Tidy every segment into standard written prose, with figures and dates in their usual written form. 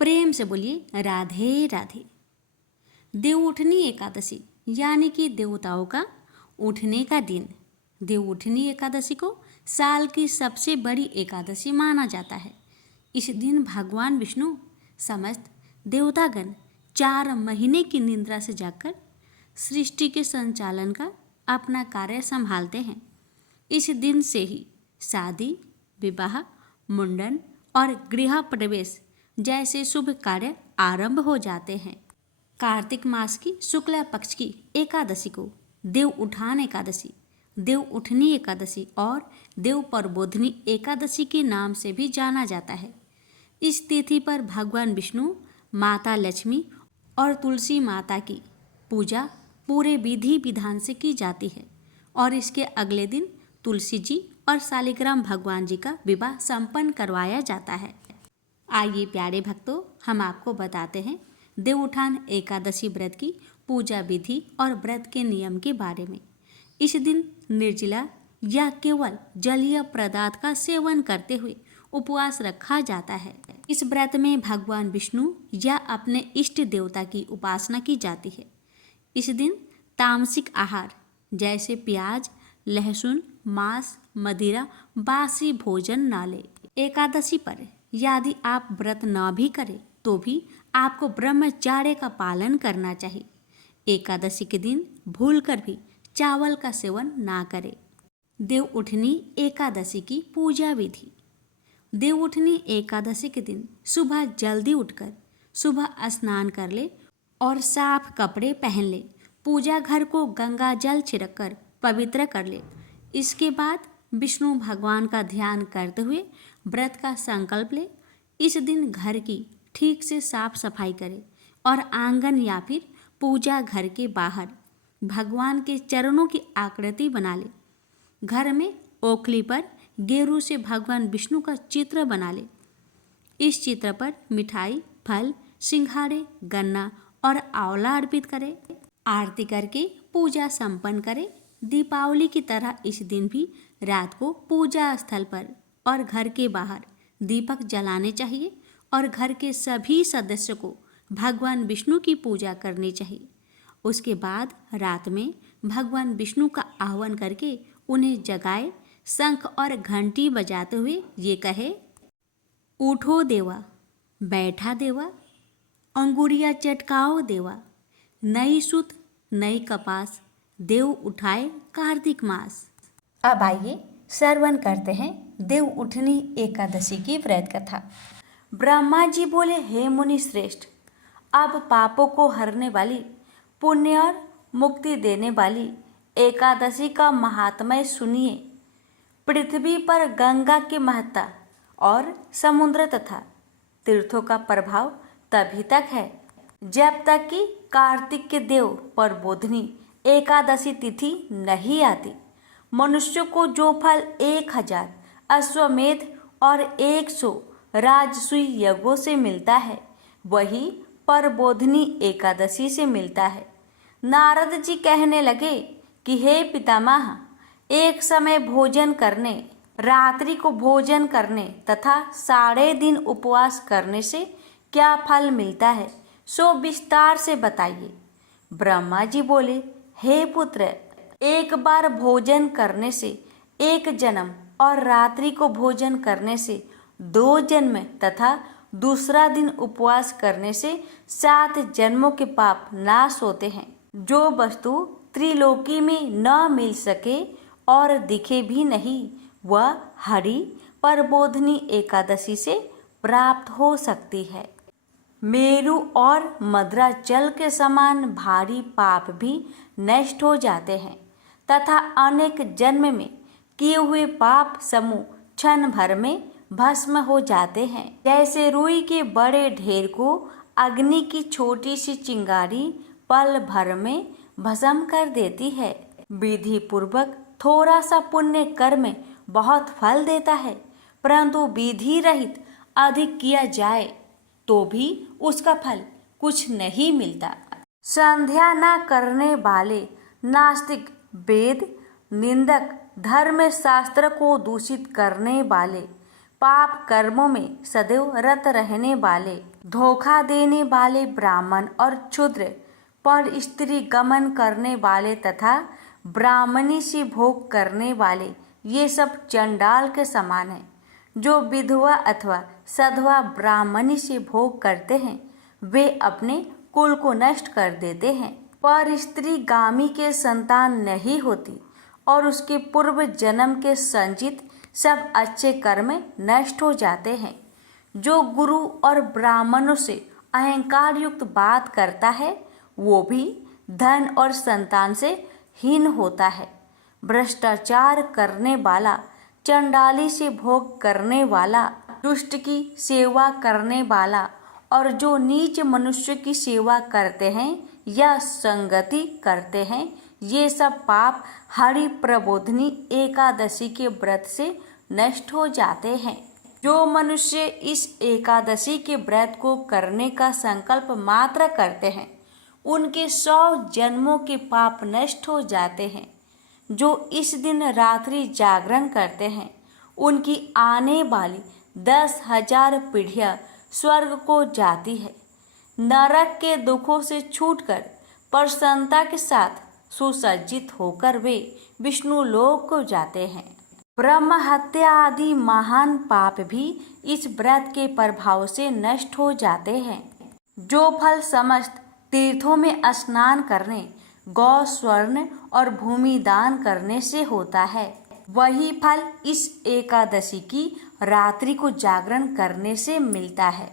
प्रेम से बोलिए राधे राधे। देवउठनी एकादशी यानी कि देवताओं का उठने का दिन। देवउठनी एकादशी को साल की सबसे बड़ी एकादशी माना जाता है। इस दिन भगवान विष्णु समस्त देवतागण 4 महीने की निद्रा से जागकर सृष्टि के संचालन का अपना कार्य संभालते हैं। इस दिन से ही शादी, विवाह, मुंडन और गृह प्रवेश जैसे शुभ कार्य आरंभ हो जाते हैं। कार्तिक मास की शुक्ला पक्ष की एकादशी को देव उठान एकादशी, देव उठनी एकादशी और देव प्रबोधनी एकादशी के नाम से भी जाना जाता है। इस तिथि पर भगवान विष्णु, माता लक्ष्मी और तुलसी माता की पूजा पूरे विधि विधान से की जाती है और इसके अगले दिन तुलसी जी और शालिग्राम भगवान जी का विवाह संपन्न करवाया जाता है। आइए प्यारे भक्तों, हम आपको बताते हैं देवउठान एकादशी व्रत की पूजा विधि और व्रत के नियम के बारे में। इस दिन निर्जला या केवल जलीय पदार्थ का सेवन करते हुए उपवास रखा जाता है। इस व्रत में भगवान विष्णु या अपने इष्ट देवता की उपासना की जाती है। इस दिन तामसिक आहार जैसे प्याज, लहसुन, मांस, मदिरा, बासी भोजन न ले। एकादशी पर यदि आप व्रत न भी करें तो भी आपको ब्रह्मचर्य का पालन करना चाहिए। एकादशी के दिन भूलकर भी चावल का सेवन ना करें। देवउठनी एकादशी की पूजा विधि। देवउठनी एकादशी के दिन सुबह जल्दी उठकर सुबह स्नान कर ले और साफ कपड़े पहन ले। पूजा घर को गंगा जल छिड़ककर पवित्र कर ले। इसके बाद विष्णु भगवान का ध्यान करते हुए व्रत का संकल्प ले। इस दिन घर की ठीक से साफ सफाई करें और आंगन या फिर पूजा घर के बाहर भगवान के चरणों की आकृति बना ले। घर में ओखली पर गेरू से भगवान विष्णु का चित्र बना ले। इस चित्र पर मिठाई, फल, सिंघाड़े, गन्ना और आंवला अर्पित करें। आरती करके पूजा संपन्न करें। दीपावली की तरह इस दिन भी रात को पूजा स्थल पर और घर के बाहर दीपक जलाने चाहिए और घर के सभी सदस्यों को भगवान विष्णु की पूजा करनी चाहिए। उसके बाद रात में भगवान विष्णु का आह्वान करके उन्हें जगाए, शंख और घंटी बजाते हुए ये कहे, उठो देवा, बैठा देवा, अंगुरिया चटकाओ देवा, नई सुत नई कपास, देव उठाए कार्तिक मास। अब आइए श्रवण करते हैं देव उठनी एकादशी की व्रत कथा। ब्रह्मा जी बोले, हे मुनि श्रेष्ठ, अब पापों को हरने वाली, पुण्य और मुक्ति देने वाली एकादशी का महात्म्य सुनिए। पृथ्वी पर गंगा की महत्ता और समुद्र तथा तीर्थों का प्रभाव तभी तक है जब तक कि कार्तिक के देव प्रबोधनी एकादशी तिथि नहीं आती। मनुष्य को जो फल 1000 अश्वमेध और 100 राजसूय यज्ञों से मिलता है, वही प्रबोधनी एकादशी से मिलता है। नारद जी कहने लगे कि हे पितामह, एक समय भोजन करने, रात्रि को भोजन करने तथा 12.5 दिन उपवास करने से क्या फल मिलता है, सो विस्तार से बताइए। ब्रह्मा जी बोले, हे पुत्र, एक बार भोजन करने से 1 जन्म और रात्रि को भोजन करने से 2 जन्म तथा दूसरा दिन उपवास करने से 7 जन्मों के पाप नाश होते हैं। जो वस्तु त्रिलोकी में न मिल सके और दिखे भी नहीं, वह हरि प्रबोधनी एकादशी से प्राप्त हो सकती है। मेरु और मद्राचल के समान भारी पाप भी नष्ट हो जाते हैं तथा अनेक जन्म में किए हुए पाप समूह क्षण भर में भस्म हो जाते हैं। जैसे रुई के बड़े ढेर को अग्नि की छोटी सी चिंगारी पल भर में भस्म कर देती है। विधि पूर्वक थोड़ा सा पुण्य कर्म बहुत फल देता है, परंतु विधि रहित अधिक किया जाए तो भी उसका फल कुछ नहीं मिलता। संध्या न करने वाले नास्तिक, वेद निंदक, धर्म शास्त्र को दूषित करने वाले, पाप कर्मों में सदैव रत रहने वाले, धोखा देने वाले ब्राह्मण और क्षुद्र, पर स्त्री गमन करने वाले तथा ब्राह्मणी से भोग करने वाले, ये सब चंडाल के समान है। जो विधवा अथवा सधवा ब्राह्मणी से भोग करते हैं वे अपने कुल को नष्ट कर देते हैं। पर स्त्री गामी के संतान नहीं होती और उसके पूर्व जन्म के संचित सब अच्छे कर्म नष्ट हो जाते हैं। जो गुरु और ब्राह्मणों से अहंकार युक्त बात करता है वो भी धन और संतान से हीन होता है। भ्रष्टाचार करने वाला, चंडाली से भोग करने वाला, दुष्ट की सेवा करने वाला और जो नीच मनुष्य की सेवा करते हैं या संगति करते हैं, ये सब पाप हरि प्रबोधिनी एकादशी के व्रत से नष्ट हो जाते हैं। जो मनुष्य इस एकादशी के व्रत को करने का संकल्प मात्र करते हैं उनके 100 जन्मों के पाप नष्ट हो जाते हैं। जो इस दिन रात्रि जागरण करते हैं उनकी आने वाली 10,000 पीढ़ियां स्वर्ग को जाती है। नरक के दुखों से छूटकर प्रसन्नता के साथ सुसज्जित होकर वे विष्णु लोक को जाते हैं। ब्रह्म हत्या आदि महान पाप भी इस व्रत के प्रभाव से नष्ट हो जाते हैं। जो फल समस्त तीर्थों में स्नान करने, गौ स्वर्ण और भूमि दान करने से होता है, वही फल इस एकादशी की रात्रि को जागरण करने से मिलता है।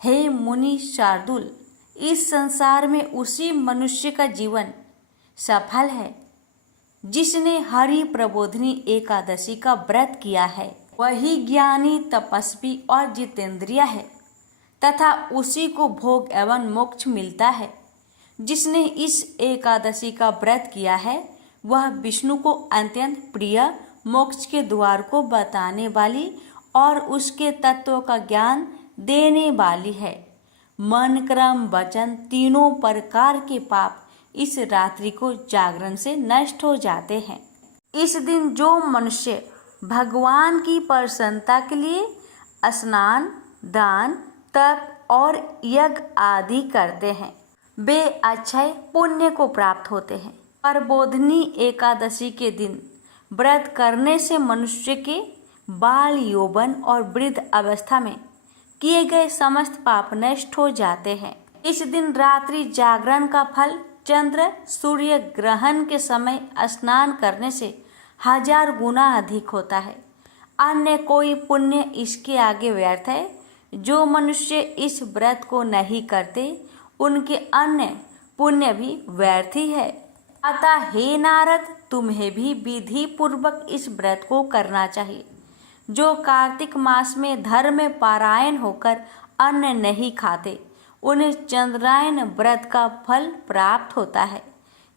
हे मुनि शार्दुल, इस संसार में उसी मनुष्य का जीवन सफल है जिसने हरि प्रबोधिनी एकादशी का व्रत किया है। वही ज्ञानी, तपस्वी और जितेंद्रिय है तथा उसी को भोग एवं मोक्ष मिलता है। जिसने इस एकादशी का व्रत किया है वह विष्णु को अत्यंत प्रिय मोक्ष के द्वार को बताने वाली और उसके तत्व का ज्ञान देने वाली है। मन, क्रम, वचन तीनों प्रकार के पाप इस रात्रि को जागरण से नष्ट हो जाते हैं। इस दिन जो मनुष्य भगवान की प्रसन्नता के लिए स्नान, दान, तप और यज्ञ आदि करते हैं वे अक्षय पुण्य को प्राप्त होते हैं। प्रबोधिनी एकादशी के दिन व्रत करने से मनुष्य के बाल, यौवन और वृद्ध अवस्था में किए गए समस्त पाप नष्ट हो जाते हैं। इस दिन रात्रि जागरण का फल चंद्र सूर्य ग्रहण के समय स्नान करने से 1000 गुना अधिक होता है। अन्य कोई पुण्य इसके आगे व्यर्थ है। जो मनुष्य इस व्रत को नहीं करते उनके अन्य पुण्य भी व्यर्थ ही है। अतः हे नारद, तुम्हें भी विधि पूर्वक इस व्रत को करना चाहिए। जो कार्तिक मास में धर्म पारायण होकर अन्न नहीं खाते उन्हें चंद्रायन व्रत का फल प्राप्त होता है।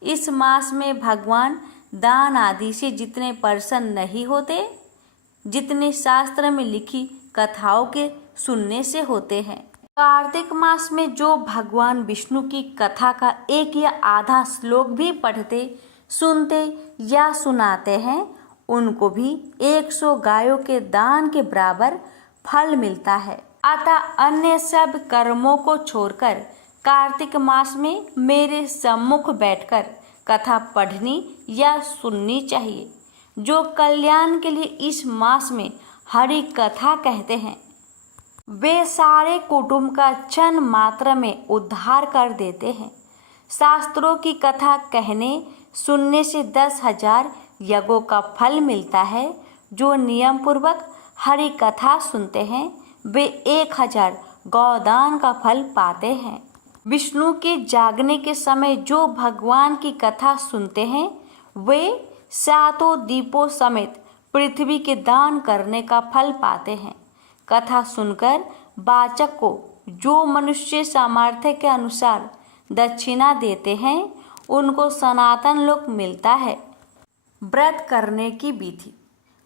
इस मास में भगवान दान आदि से जितने प्रसन्न नहीं होते जितने शास्त्र में लिखी कथाओं के सुनने से होते हैं। कार्तिक मास में जो भगवान विष्णु की कथा का एक या आधा श्लोक भी पढ़ते, सुनते या सुनाते हैं उनको भी 100 गायों के दान के बराबर फल मिलता है। अतः अन्य सब कर्मों को छोड़कर कार्तिक मास में मेरे सम्मुख बैठकर कथा पढ़नी या सुननी चाहिए। जो कल्याण के लिए इस मास में हरि कथा कहते हैं वे सारे कुटुंब का क्षण मात्र में उद्धार कर देते हैं। शास्त्रों की कथा कहने सुनने से 10,000 यज्ञों का फल मिलता है। जो नियम पूर्वक हरि कथा सुनते हैं वे 1000 गौदान का फल पाते हैं। विष्णु के जागने के समय जो भगवान की कथा सुनते हैं वे 7 दीपों समेत पृथ्वी के दान करने का फल पाते हैं। कथा सुनकर वाचक को जो मनुष्य सामर्थ्य के अनुसार दक्षिणा देते हैं उनको सनातन लोक मिलता है। व्रत करने की विधि।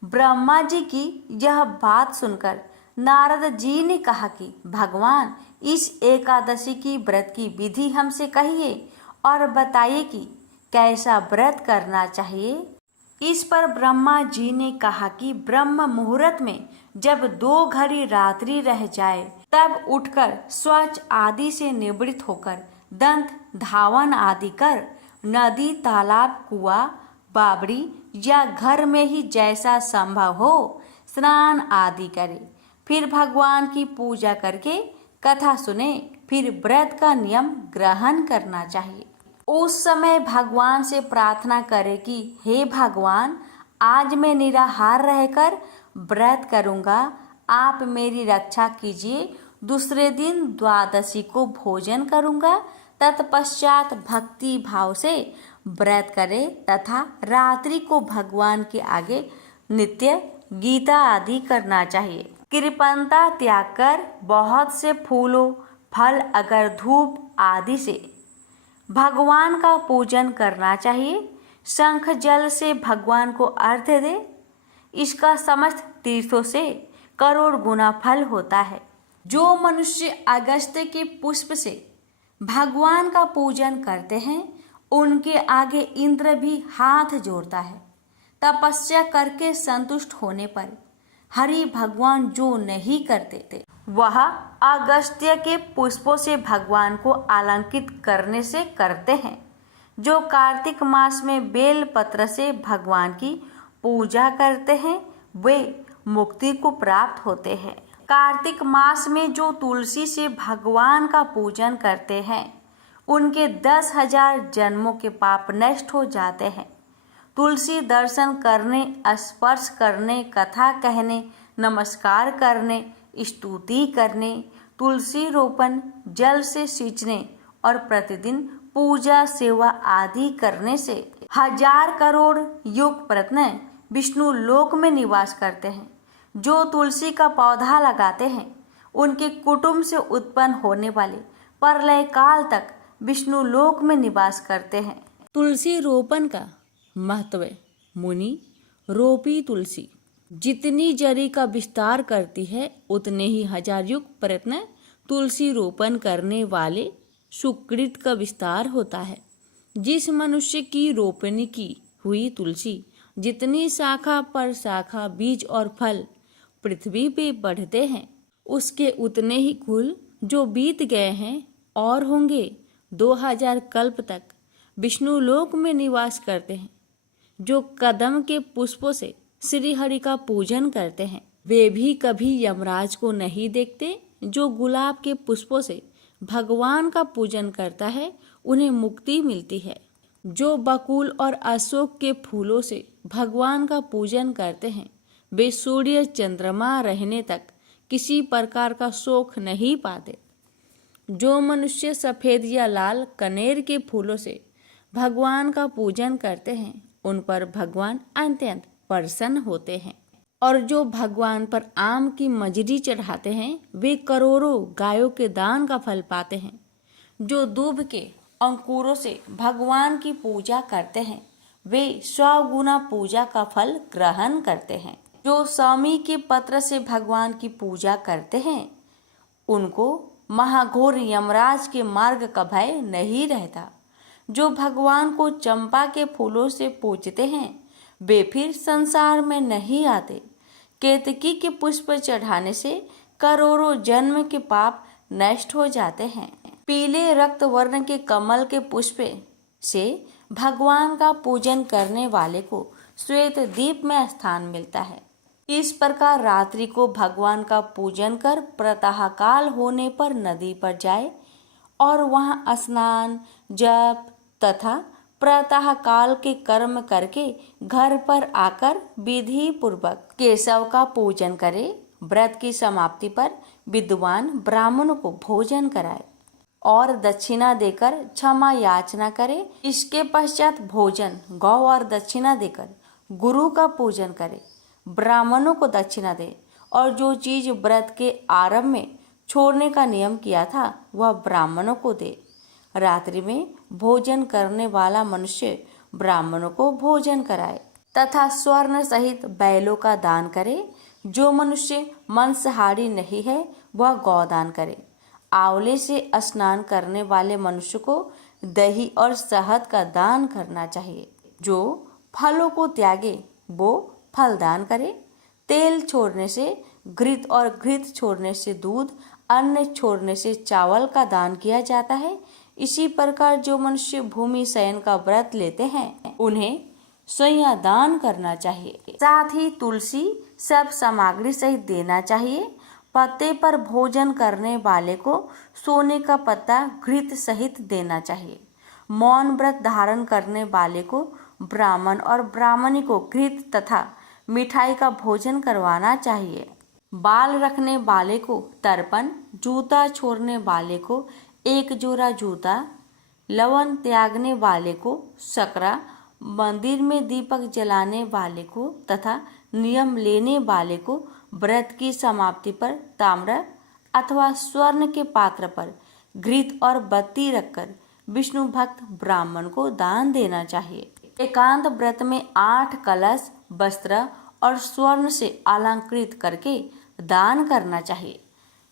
ब्रह्मा जी की यह बात सुनकर नारद जी ने कहा कि भगवान, इस एकादशी की व्रत की विधि हमसे कहिए और बताइए कि कैसा व्रत करना चाहिए। इस पर ब्रह्मा जी ने कहा कि ब्रह्म मुहूर्त में जब 2 घड़ी रात्रि रह जाए तब उठकर शौच आदि से निवृत्त होकर दंत धावन आदि कर नदी तालाब कुआं बावड़ी या घर में ही जैसा संभव हो स्नान आदि करे, फिर भगवान की पूजा करके कथा सुने, फिर व्रत का नियम ग्रहण करना चाहिए। उस समय भगवान से प्रार्थना करे कि हे भगवान, आज मैं निराहार रहकर व्रत करूंगा, आप मेरी रक्षा कीजिए। दूसरे दिन द्वादशी को भोजन करूंगा, तत्पश्चात भक्ति भाव से व्रत करे तथा रात्रि को भगवान के आगे नित्य गीता आदि करना चाहिए। कृपणता त्याग कर बहुत से फूलों फल अगर धूप आदि से भगवान का पूजन करना चाहिए। शंख जल से भगवान को अर्घ्य दे, इसका समस्त तीर्थों से करोड़ गुना फल होता है। जो मनुष्य अगस्त्य के पुष्प से भगवान का पूजन करते हैं उनके आगे इंद्र भी हाथ जोड़ता है। तपस्या करके संतुष्ट होने पर हरि भगवान जो नहीं करते थे वह अगस्त्य के पुष्पों से भगवान को अलंकृत करने से करते हैं। जो कार्तिक मास में बेल पत्र से भगवान की पूजा करते हैं वे मुक्ति को प्राप्त होते हैं। कार्तिक मास में जो तुलसी से भगवान का पूजन करते हैं उनके 10,000 जन्मों के पाप नष्ट हो जाते हैं। तुलसी दर्शन करने, स्पर्श करने, कथा कहने, नमस्कार करने, स्तुति करने, तुलसी रोपण, जल से सींचने और प्रतिदिन पूजा सेवा आदि करने से 1000 करोड़ युग प्रत्न विष्णु लोक में निवास करते हैं। जो तुलसी का पौधा लगाते हैं उनके कुटुंब से उत्पन्न होने वाले प्रलय काल तक विष्णु लोक में निवास करते हैं। तुलसी रोपण का महत्व। मुनि रोपी तुलसी जितनी जड़ी का विस्तार करती है उतने ही 1000 युग प्रयत्न तुलसी रोपण करने वाले सुकृत का विस्तार होता है। जिस मनुष्य की रोपणी की हुई तुलसी जितनी शाखा पर शाखा, बीज और फल पृथ्वी पे बढ़ते हैं उसके उतने ही कुल जो बीत गए हैं और होंगे 2000 कल्प तक विष्णु लोक में निवास करते हैं। जो कदम के पुष्पों से श्री हरि का पूजन करते हैं वे भी कभी यमराज को नहीं देखते। जो गुलाब के पुष्पों से भगवान का पूजन करता है उन्हें मुक्ति मिलती है। जो बकुल और अशोक के फूलों से भगवान का पूजन करते हैं वे सूर्य चंद्रमा रहने तक किसी प्रकार का शोक नहीं पाते। जो मनुष्य सफेद या लाल कनेर के फूलों से भगवान का पूजन करते हैं उन पर भगवान अत्यंत प्रसन्न होते हैं। और जो भगवान पर आम की मजरी चढ़ाते हैं वे करोड़ों गायों के दान का फल पाते हैं। जो दूब के अंकुरों से भगवान की पूजा करते हैं वे 100 गुना पूजा का फल ग्रहण करते हैं। जो स्वामी के पत्र से भगवान की पूजा करते हैं उनको महाघोर यमराज के मार्ग का भय नहीं रहता। जो भगवान को चंपा के फूलों से पूजते हैं वे फिर संसार में नहीं आते। केतकी के पुष्प चढ़ाने से करोड़ों जन्म के पाप नष्ट हो जाते हैं। पीले रक्त वर्ण के कमल के पुष्प से भगवान का पूजन करने वाले को श्वेत दीप में स्थान मिलता है। इस प्रकार रात्रि को भगवान का पूजन कर प्रातः काल होने पर नदी पर जाए और वहां स्नान, जप तथा प्रातः काल के कर्म करके घर पर आकर विधि पूर्वक केशव का पूजन करे। व्रत की समाप्ति पर विद्वान ब्राह्मणों को भोजन कराए और दक्षिणा देकर क्षमा याचना करे। इसके पश्चात भोजन, गौ और दक्षिणा देकर गुरु का पूजन करे। ब्राह्मणों को दक्षिणा दे और जो चीज व्रत के आरंभ में छोड़ने का नियम किया था वह ब्राह्मणों को दे। रात्रि में भोजन करने वाला मनुष्य ब्राह्मणों को भोजन कराए तथा स्वर्ण सहित बैलों का दान करे। जो मनुष्य मांसाहारी नहीं है वह गौदान करे। आंवले से स्नान करने वाले मनुष्य को दही और शहद का दान करना चाहिए। जो फलों को त्यागे, वो फल दान करे। तेल छोड़ने से घृत और घृत छोड़ने से दूध, अन्न छोड़ने से चावल का दान किया जाता है। इसी प्रकार जो मनुष्य भूमि शयन का व्रत लेते हैं उन्हें स्वयं दान करना चाहिए। साथ ही तुलसी सब सामग्री सहित देना चाहिए। पत्ते पर भोजन करने वाले को सोने का पत्ता घृत सहित देना चाहिए। मौन व्रत धारण करने वाले को ब्राह्मण और ब्राह्मणी को घृत तथा मिठाई का भोजन करवाना चाहिए। बाल रखने वाले को तर्पण, जूता छोड़ने वाले को एक जोड़ा जूता, लवन त्यागने वाले को सकरा, मंदिर में दीपक जलाने वाले को तथा नियम लेने वाले को व्रत की समाप्ति पर ताम्र अथवा स्वर्ण के पात्र पर घृत और बत्ती रखकर विष्णु भक्त ब्राह्मण को दान देना चाहिए। एकांत व्रत में 8 कलश, वस्त्र और स्वर्ण से अलंकृत करके दान करना चाहिए।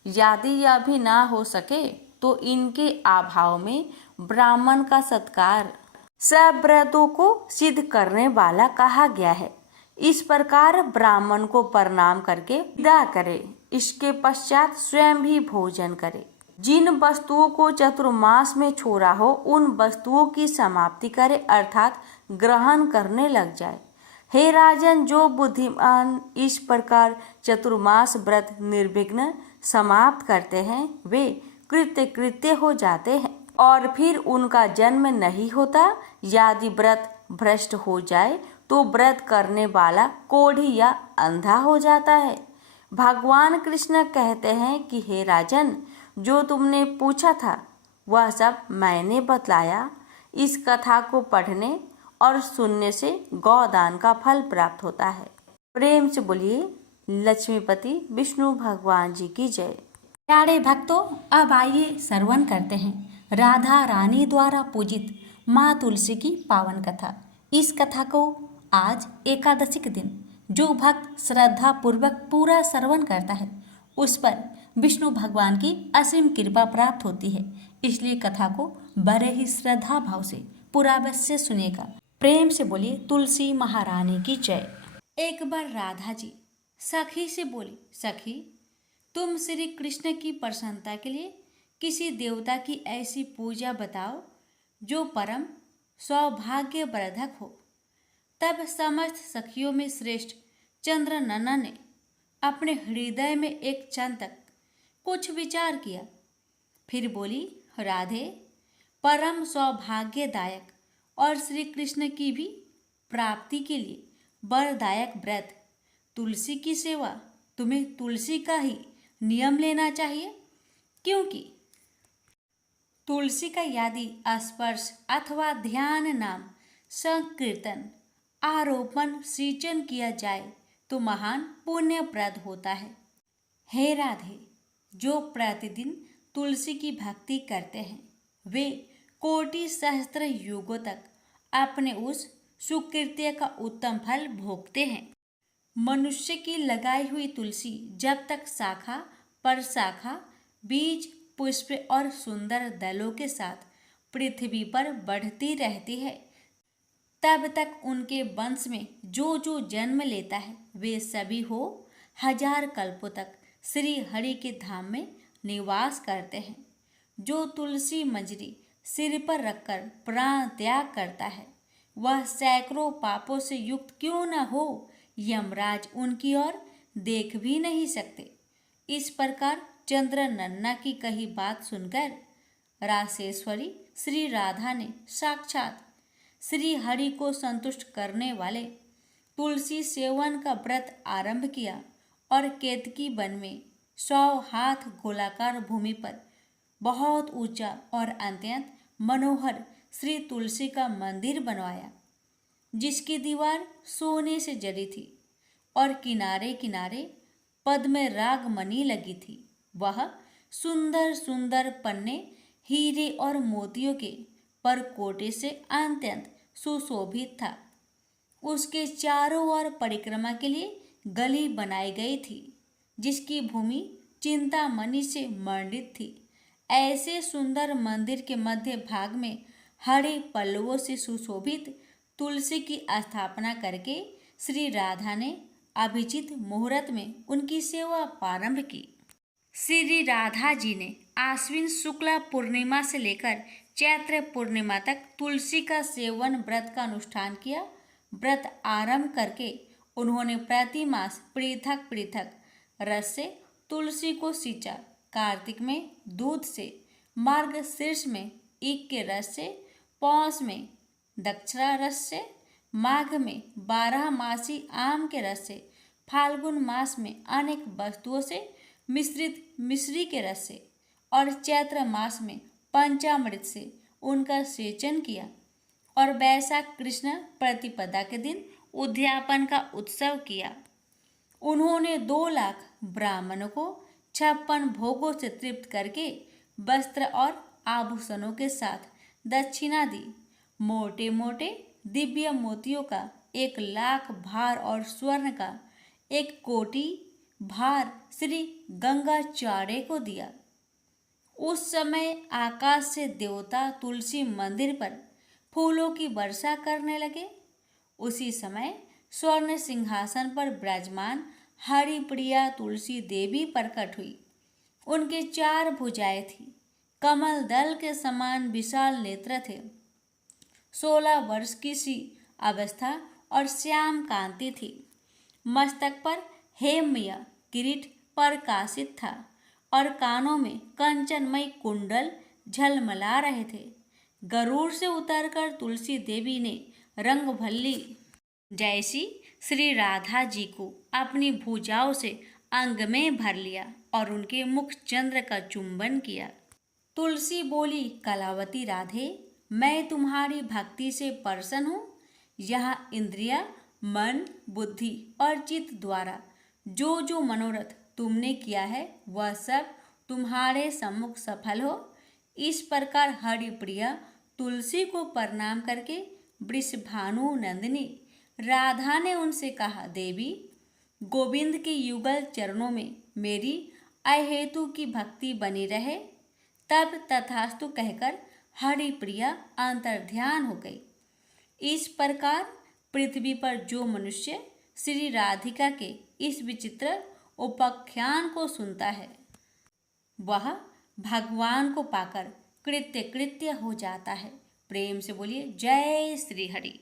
यदि यह भी ना हो सके तो इनके अभाव में ब्राह्मण का सत्कार सब व्रतों को सिद्ध करने वाला कहा गया है। इस प्रकार ब्राह्मण को प्रणाम करके विदा करे। इसके पश्चात स्वयं भी भोजन करे। जिन वस्तुओं को चतुर्मास में छोड़ा हो उन वस्तुओं की समाप्ति करे, अर्थात ग्रहण करने लग जाए। हे राजन, जो बुद्धिमान इस प्रकार चतुर्मास व्रत निर्विघ्न समाप्त करते हैं वे कृत्य हो जाते हैं और फिर उनका जन्म नहीं होता। यदि व्रत भ्रष्ट हो जाए तो व्रत करने वाला कोढ़ी या अंधा हो जाता है। भगवान कृष्ण कहते हैं कि हे राजन, जो तुमने पूछा था वह सब मैंने बतलाया। इस कथा को पढ़ने और सुनने से गौदान का फल प्राप्त होता है। प्रेम से बोलिए लक्ष्मीपति विष्णु भगवान जी की जय। प्यारे भक्तों, अब आइए श्रवण करते हैं राधा रानी द्वारा पूजित माँ तुलसी की पावन कथा। इस कथा को आज एकादशी के दिन जो भक्त श्रद्धा पूर्वक पूरा श्रवण करता है उस पर विष्णु भगवान की असीम कृपा प्राप्त होती है। इसलिए कथा को बड़े ही श्रद्धा भाव से पूरा अवश्य सुनेगा। प्रेम से बोलिए तुलसी महारानी की जय। एक बार राधा जी सखी से बोली, सखी तुम श्री कृष्ण की प्रसन्नता के लिए किसी देवता की ऐसी पूजा बताओ जो परम सौभाग्यवर्धक हो। तब समस्त सखियों में श्रेष्ठ चंद्रनना ने अपने हृदय में एक क्षण तक कुछ विचार किया। फिर बोली, राधे, परम सौभाग्यदायक और श्री कृष्ण की भी प्राप्ति के लिए वरदायक व्रत तुलसी की सेवा, तुम्हें तुलसी का ही नियम लेना चाहिए, क्योंकि तुलसी का यदि स्पर्श अथवा ध्यान, नाम, संकीर्तन, आरोपण, सिंचन किया जाए तो महान पुण्यप्रद होता है। हे राधे, जो प्रतिदिन तुलसी की भक्ति करते हैं वे कोटि सहस्त्र युगों तक अपने उस सुकृत्य का उत्तम फल भोगते हैं। मनुष्य की लगाई हुई तुलसी जब तक शाखा पर शाखा, बीज, पुष्प और सुंदर दलों के साथ पृथ्वी पर बढ़ती रहती है तब तक उनके वंश में जो जो जन्म लेता है वे सभी हो 1000 कल्पों तक श्री हरि के धाम में निवास करते हैं। जो तुलसी मंजरी सिर पर रखकर प्राण त्याग करता है वह सैकड़ों पापों से युक्त क्यों न हो, यमराज उनकी ओर देख भी नहीं सकते। इस प्रकार चंद्रनन्ना की कही बात सुनकर रासेश्वरी श्री राधा ने साक्षात श्री हरि को संतुष्ट करने वाले तुलसी सेवन का व्रत आरंभ किया और केतकी वन में 100 हाथ गोलाकार भूमि पर बहुत ऊंचा और अत्यंत मनोहर श्री तुलसी का मंदिर बनवाया, जिसकी दीवार सोने से जड़ी थी और किनारे किनारे पद्म राग मणि लगी थी। वह सुंदर सुंदर पन्ने हीरे और मोतियों के परकोटे से अत्यंत सुशोभित था। उसके चारों ओर परिक्रमा के लिए गली बनाई गई थी, जिसकी भूमि चिंतामणि से मंडित थी। ऐसे सुंदर मंदिर के मध्य भाग में हरे पल्लवों से सुशोभित तुलसी की स्थापना करके श्री राधा ने अभिजित मुहूर्त में उनकी सेवा प्रारंभ की। श्री राधा जी ने आश्विन शुक्ला पूर्णिमा से लेकर चैत्र पूर्णिमा तक तुलसी का सेवन व्रत का अनुष्ठान किया। व्रत आरंभ करके उन्होंने प्रति मास पृथक पृथक रस से तुलसी को सींचा। कार्तिक में दूध से, मार्गशीर्ष में ईख के रस से, पौष में दक्षरा रस से, माघ में 12 मासी आम के रस से, फाल्गुन मास में अनेक वस्तुओं से मिश्रित मिश्री के रस से और चैत्र मास में पंचामृत से उनका सेचन किया और वैशाख कृष्ण प्रतिपदा के दिन उद्यापन का उत्सव किया। उन्होंने 2 लाख ब्राह्मणों को 56 भोगों से तृप्त करके वस्त्र और आभूषणों के साथ दक्षिणा दी। मोटे मोटे दिव्य मोतियों का 1 लाख भार और स्वर्ण का 1 कोटि भार श्री गंगाचार्य को दिया। उस समय आकाश से देवता तुलसी मंदिर पर फूलों की वर्षा करने लगे। उसी समय स्वर्ण सिंहासन पर विराजमान हरिप्रिया तुलसी देवी प्रकट हुई। उनके 4 भुजाएं थी, कमल दल के समान विशाल नेत्र थे, 16 वर्ष की सी अवस्था और श्याम कांति थी। मस्तक पर हेममय किरीट प्रकाशित था और कानों में कंचनमय कुंडल झलमला रहे थे। गरुड़ से उतरकर तुलसी देवी ने रंगभल्ली जैसी श्री राधा जी को अपनी भुजाओं से अंग में भर लिया और उनके मुख चंद्र का चुंबन किया। तुलसी बोली, कलावती राधे, मैं तुम्हारी भक्ति से प्रसन्न हूँ। यह इंद्रिया, मन, बुद्धि और चित्त द्वारा जो जो मनोरथ तुमने किया है वह सब तुम्हारे सम्मुख सफल हो। इस प्रकार हरिप्रिया तुलसी को प्रणाम करके वृषभानु नंदिनी राधा ने उनसे कहा, देवी, गोविंद के युगल चरणों में मेरी अहेतु की भक्ति बनी रहे। तब तथास्तु कहकर हरिप्रिया अंतर्ध्यान हो गई। इस प्रकार पृथ्वी पर जो मनुष्य श्री राधिका के इस विचित्र उपाख्यान को सुनता है वह भगवान को पाकर कृत्य कृत्य हो जाता है। प्रेम से बोलिए जय श्री हरि।